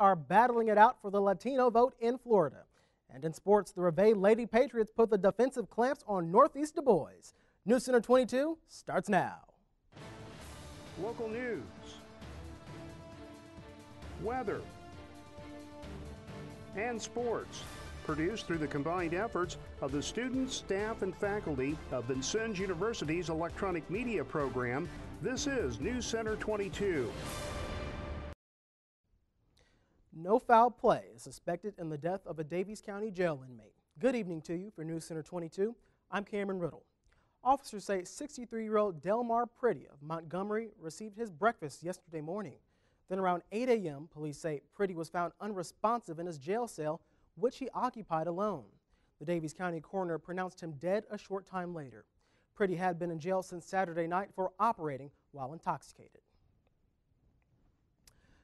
are battling it out for the Latino vote in Florida. And in sports, the Reveille Lady Patriots put the defensive clamps on Northeast Du Bois. News Center 22 starts now. Local news, weather, and sports, produced through the combined efforts of the students, staff, and faculty of Vincennes University's electronic media program. This is News Center 22. No foul play is suspected in the death of a Daviess County jail inmate. Good evening to you for News Center 22. I'm Cameron Riddle. Officers say 63-year-old Delmar Pretty of Montgomery received his breakfast yesterday morning. Then around 8 a.m., police say Pretty was found unresponsive in his jail cell, which he occupied alone. The Daviess County coroner pronounced him dead a short time later. Pretty had been in jail since Saturday night for operating while intoxicated.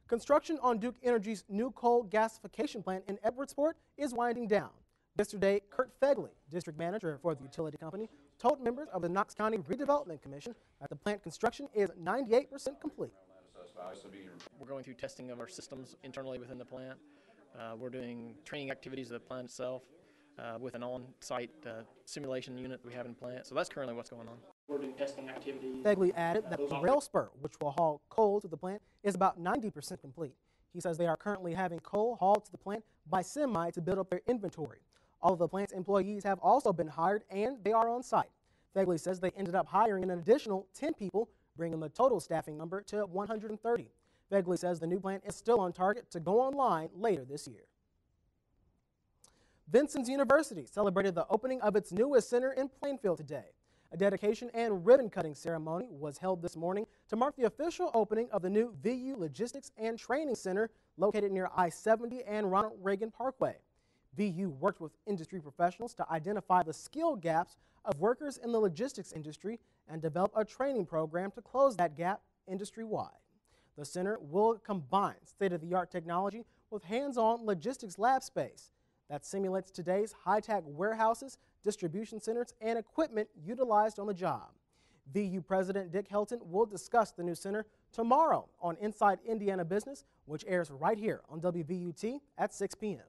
Construction on Duke Energy's new coal gasification plant in Edwardsport is winding down. Yesterday, Kurt Fegley, district manager for the utility company, told members of the Knox County Redevelopment Commission that the plant construction is 98% complete. We're going through testing of our systems internally within the plant. We're doing training activities of the plant itself with an on-site simulation unit we have in plant. So that's currently what's going on. We're doing testing activities. Fegley added that the rail spur, which will haul coal to the plant, is about 90% complete. He says they are currently having coal hauled to the plant by semi to build up their inventory. All of the plant's employees have also been hired and they are on site. Fegley says they ended up hiring an additional 10 people, bringing the total staffing number to 130. Fegley says the new plant is still on target to go online later this year. Vincennes University celebrated the opening of its newest center in Plainfield today. A dedication and ribbon-cutting ceremony was held this morning to mark the official opening of the new VU Logistics and Training Center located near I-70 and Ronald Reagan Parkway. VU worked with industry professionals to identify the skill gaps of workers in the logistics industry and develop a training program to close that gap industry-wide. The center will combine state-of-the-art technology with hands-on logistics lab space that simulates today's high-tech warehouses, distribution centers, and equipment utilized on the job. VU President Dick Helton will discuss the new center tomorrow on Inside Indiana Business, which airs right here on WVUT at 6 p.m.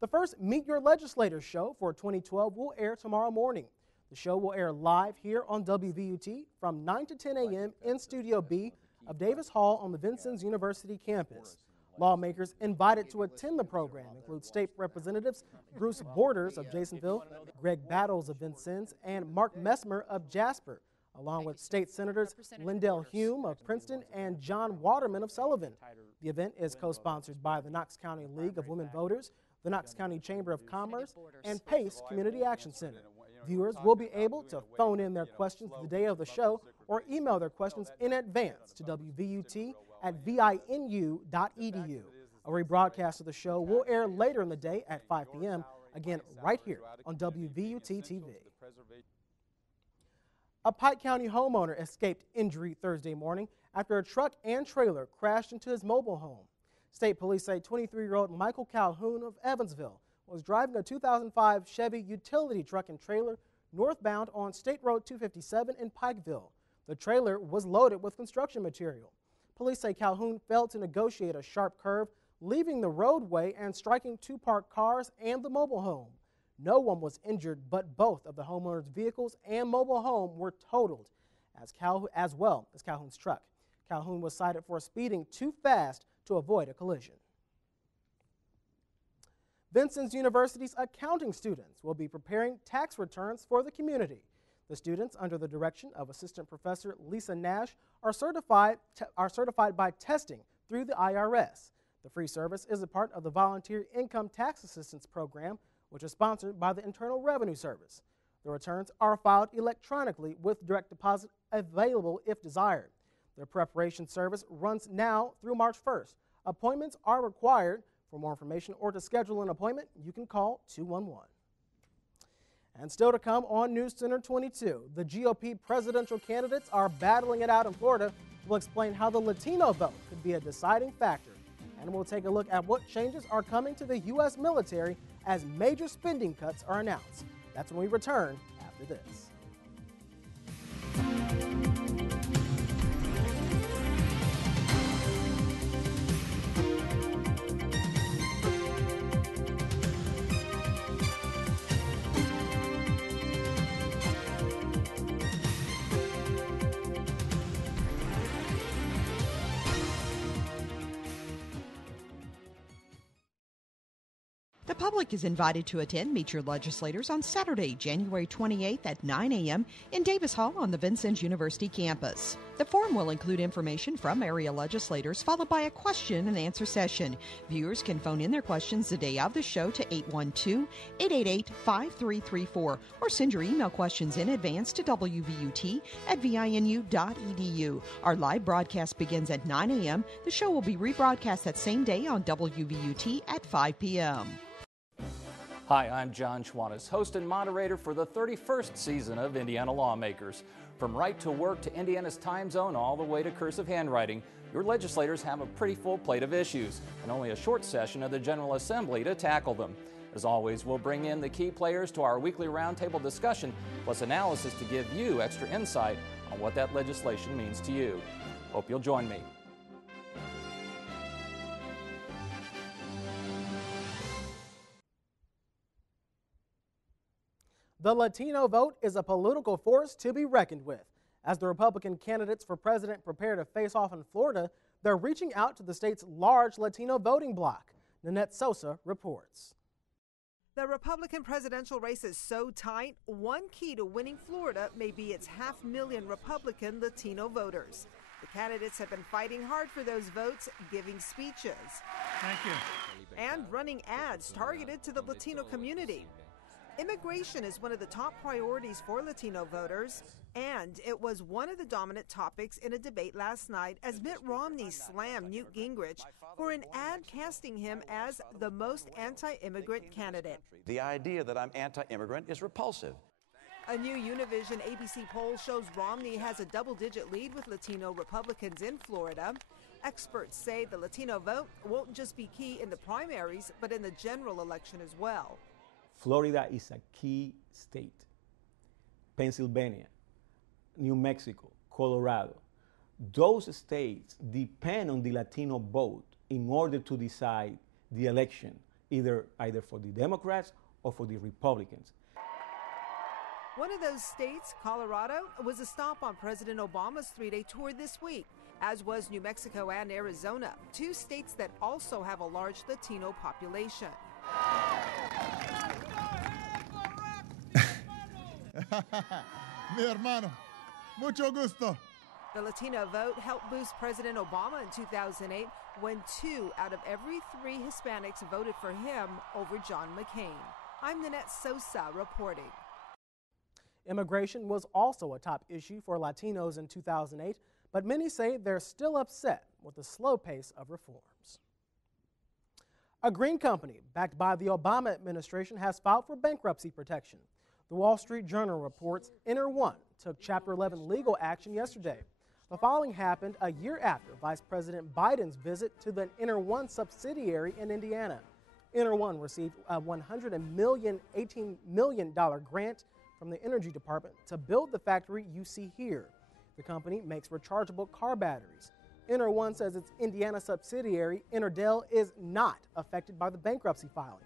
The first Meet Your Legislators show for 2012 will air tomorrow morning. The show will air live here on WVUT from 9 to 10 a.m. in Studio B of Davis Hall on the Vincennes University campus. Lawmakers invited to attend the program include State Representatives Bruce Borders of Jasonville, Greg Battles of Vincennes, and Mark Messmer of Jasper, along with State Senators Lindell Hume of Princeton and John Waterman of Sullivan. The event is co-sponsored by the Knox County League of Women Voters, the Knox County Chamber of Commerce, and PACE Community Action Center. Viewers will be able to phone in their questions the day of the show or email their questions in advance to WVUT@vinu.edu. A rebroadcast of the show will air later in the day at 5 p.m., again right here on WVUT TV. A Pike County homeowner escaped injury Thursday morning after a truck and trailer crashed into his mobile home. State police say 23-year-old Michael Calhoun of Evansville was driving a 2005 Chevy utility truck and trailer northbound on State Road 257 in Pikeville. The trailer was loaded with construction material. Police say Calhoun failed to negotiate a sharp curve, leaving the roadway and striking two parked cars and the mobile home. No one was injured, but both of the homeowner's vehicles and mobile home were totaled, as well as Calhoun's truck. Calhoun was cited for speeding too fast to avoid a collision. Vincennes University's accounting students will be preparing tax returns for the community. The students, under the direction of Assistant Professor Lisa Nash, are certified by testing through the IRS. The free service is a part of the Volunteer Income Tax Assistance Program, which is sponsored by the Internal Revenue Service. The returns are filed electronically with direct deposit available if desired. Their preparation service runs now through March 1st. Appointments are required. For more information or to schedule an appointment, you can call 211. And still to come on News Center 22, the GOP presidential candidates are battling it out in Florida. We'll explain how the Latino vote could be a deciding factor. And we'll take a look at what changes are coming to the U.S. military as major spending cuts are announced. That's when we return after this. public is invited to attend Meet Your Legislators on Saturday, January 28th at 9 a.m. in Davis Hall on the Vincennes University campus. The forum will include information from area legislators, followed by a question and answer session. Viewers can phone in their questions the day of the show to 812-888-5334 or send your email questions in advance to wvut@vinu.edu. Our live broadcast begins at 9 a.m. The show will be rebroadcast that same day on WVUT at 5 p.m. Hi, I'm John Schwantes, host and moderator for the 31st season of Indiana Lawmakers. From right to work to Indiana's time zone all the way to cursive handwriting, your legislators have a pretty full plate of issues and only a short session of the General Assembly to tackle them. As always, we'll bring in the key players to our weekly roundtable discussion, plus analysis to give you extra insight on what that legislation means to you. Hope you'll join me. The Latino vote is a political force to be reckoned with. As the Republican candidates for president prepare to face off in Florida, they're reaching out to the state's large Latino voting bloc. Nanette Sosa reports. The Republican presidential race is so tight, one key to winning Florida may be its 500,000 Republican Latino voters. The candidates have been fighting hard for those votes, giving speeches. Thank you. And running ads targeted to the Latino community. Immigration is one of the top priorities for Latino voters, and it was one of the dominant topics in a debate last night as Mitt Romney slammed Newt Gingrich for an ad casting him as the most anti-immigrant candidate. The idea that I'm anti-immigrant is repulsive. A new Univision ABC poll shows Romney has a double-digit lead with Latino Republicans in Florida. Experts say the Latino vote won't just be key in the primaries, but in the general election as well. Florida is a key state. Pennsylvania, New Mexico, Colorado. Those states depend on the Latino vote in order to decide the election, either for the Democrats or for the Republicans. One of those states, Colorado, was a stop on President Obama's three-day tour this week, as was New Mexico and Arizona, two states that also have a large Latino population. Mi hermano, mucho gusto. The Latino vote helped boost President Obama in 2008 when 2 out of every 3 Hispanics voted for him over John McCain. I'm Nanette Sosa reporting. Immigration was also a top issue for Latinos in 2008, but many say they're still upset with the slow pace of reforms. A green company backed by the Obama administration has filed for bankruptcy protection. The Wall Street Journal reports Enter1 took Chapter 11 legal action yesterday. The filing happened a year after Vice President Biden's visit to the Enter1 subsidiary in Indiana. Enter1 received a $118 million grant from the Energy Department to build the factory you see here. The company makes rechargeable car batteries. Enter1 says its Indiana subsidiary, Interdel, is not affected by the bankruptcy filing.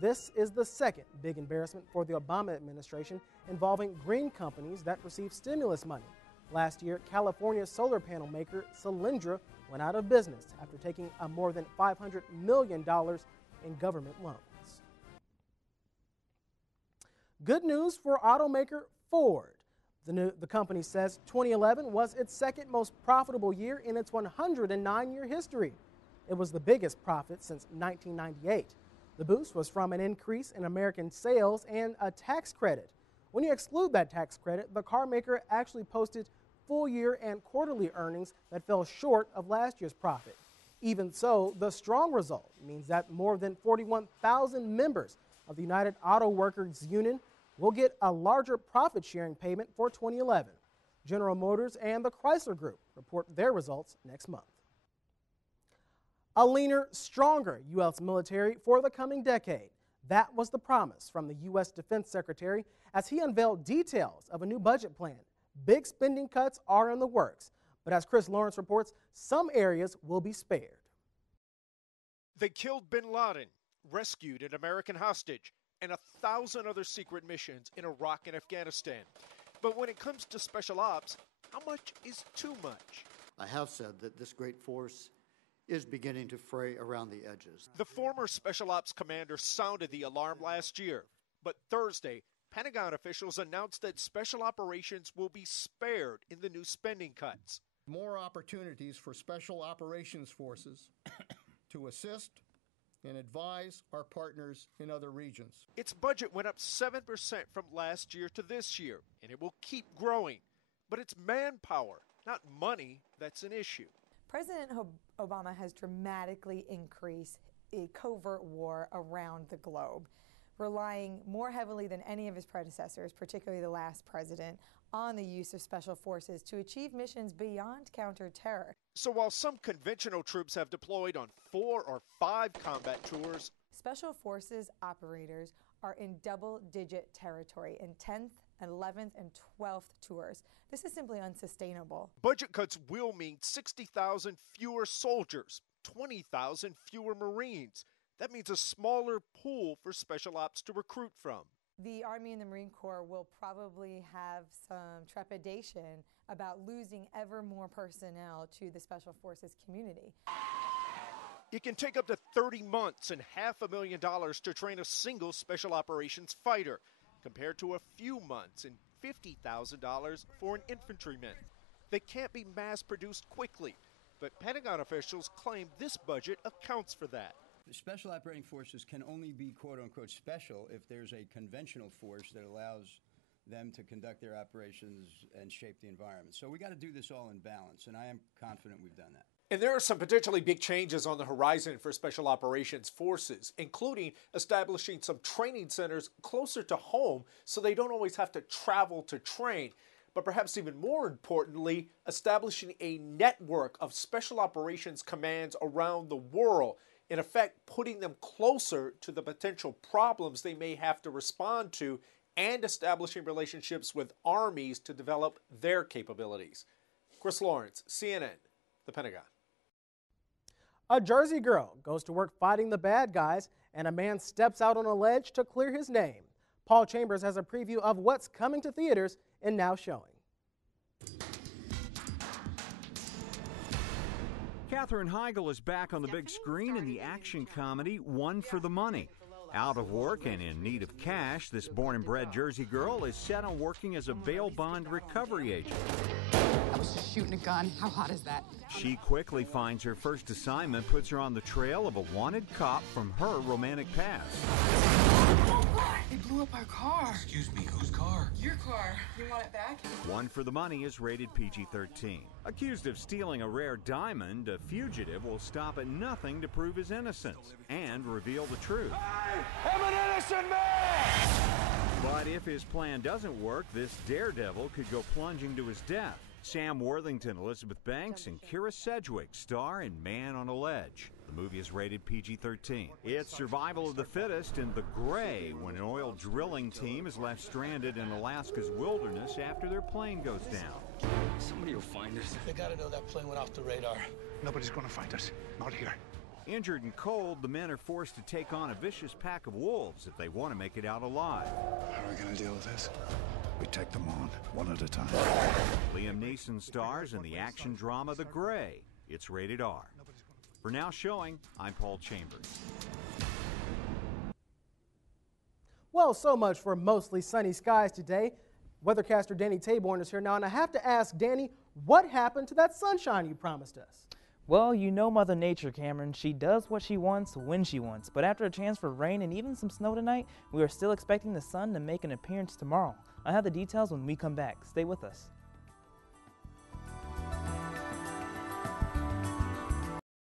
This is the second big embarrassment for the Obama administration involving green companies that receive stimulus money. Last year, California solar panel maker Solyndra went out of business after taking a more than $500 million in government loans. Good news for automaker Ford. The company says 2011 was its second most profitable year in its 109-year history. It was the biggest profit since 1998. The boost was from an increase in American sales and a tax credit. When you exclude that tax credit, the car maker actually posted full year and quarterly earnings that fell short of last year's profit. Even so, the strong result means that more than 41,000 members of the United Auto Workers Union will get a larger profit-sharing payment for 2011. General Motors and the Chrysler Group report their results next month. A leaner, stronger U.S. military for the coming decade. That was the promise from the U.S. Defense Secretary as he unveiled details of a new budget plan. Big spending cuts are in the works, but as Chris Lawrence reports, some areas will be spared. They killed bin Laden, rescued an American hostage, and 1,000 other secret missions in Iraq and Afghanistan. But when it comes to special ops, how much is too much? I have said that this great force is beginning to fray around the edges. The former Special Ops commander sounded the alarm last year, but Thursday, Pentagon officials announced that Special Operations will be spared in the new spending cuts. More opportunities for Special Operations Forces to assist and advise our partners in other regions. Its budget went up 7% from last year to this year, and it will keep growing. But it's manpower, not money, that's an issue. President Obama has dramatically increased a covert war around the globe, relying more heavily than any of his predecessors, particularly the last president, on the use of special forces to achieve missions beyond counterterror. So while some conventional troops have deployed on 4 or 5 combat tours, special forces operators are in double-digit territory in 10th, 11th, and 12th tours. This is simply unsustainable. Budget cuts will mean 60,000 fewer soldiers, 20,000 fewer Marines. That means a smaller pool for special ops to recruit from. The Army and the Marine Corps will probably have some trepidation about losing ever more personnel to the Special Forces community. It can take up to 30 months and $500,000 to train a single Special Operations fighter, compared to a few months and $50,000 for an infantryman. They can't be mass-produced quickly, but Pentagon officials claim this budget accounts for that. Special operating forces can only be quote-unquote special if there's a conventional force that allows them to conduct their operations and shape the environment. So we got to do this all in balance, and I am confident we've done that. And there are some potentially big changes on the horizon for Special Operations Forces, including establishing some training centers closer to home so they don't always have to travel to train. But perhaps even more importantly, establishing a network of Special Operations commands around the world, in effect putting them closer to the potential problems they may have to respond to and establishing relationships with armies to develop their capabilities. Chris Lawrence, CNN, The Pentagon. A Jersey girl goes to work fighting the bad guys, and a man steps out on a ledge to clear his name. Paul Chambers has a preview of what's coming to theaters and now showing. Katherine Heigl is back on the big screen in the action comedy One for the Money. Out of work and in need of cash, this born and bred Jersey girl is set on working as a bail bond recovery agent. I was just shooting a gun. How hot is that? She quickly finds her first assignment, puts her on the trail of a wanted cop from her romantic past. They blew up our car. Excuse me, whose car? Your car. You want it back? One for the Money is rated PG-13. Accused of stealing a rare diamond, a fugitive will stop at nothing to prove his innocence and reveal the truth. I am an innocent man! But if his plan doesn't work, this daredevil could go plunging to his death. Sam Worthington, Elizabeth Banks, and Kira Sedgwick star in Man on a Ledge. The movie is rated PG-13. It's survival of the fittest in The Gray when an oil drilling team is left stranded in Alaska's wilderness after their plane goes down. Somebody will find us. They gotta know that plane went off the radar. Nobody's gonna find us. Not here. Injured and cold, the men are forced to take on a vicious pack of wolves if they want to make it out alive. How are we gonna deal with this? We take them on, one at a time. Liam Neeson stars in the action drama The Gray. It's rated R. For Now Showing, I'm Paul Chambers. Well, so much for mostly sunny skies today. Weathercaster Danny Taborn is here now, and I have to ask, Danny, what happened to that sunshine you promised us? Well, you know Mother Nature, Cameron. She does what she wants when she wants. But after a chance for rain and even some snow tonight, we are still expecting the sun to make an appearance tomorrow. I'll have the details when we come back. Stay with us.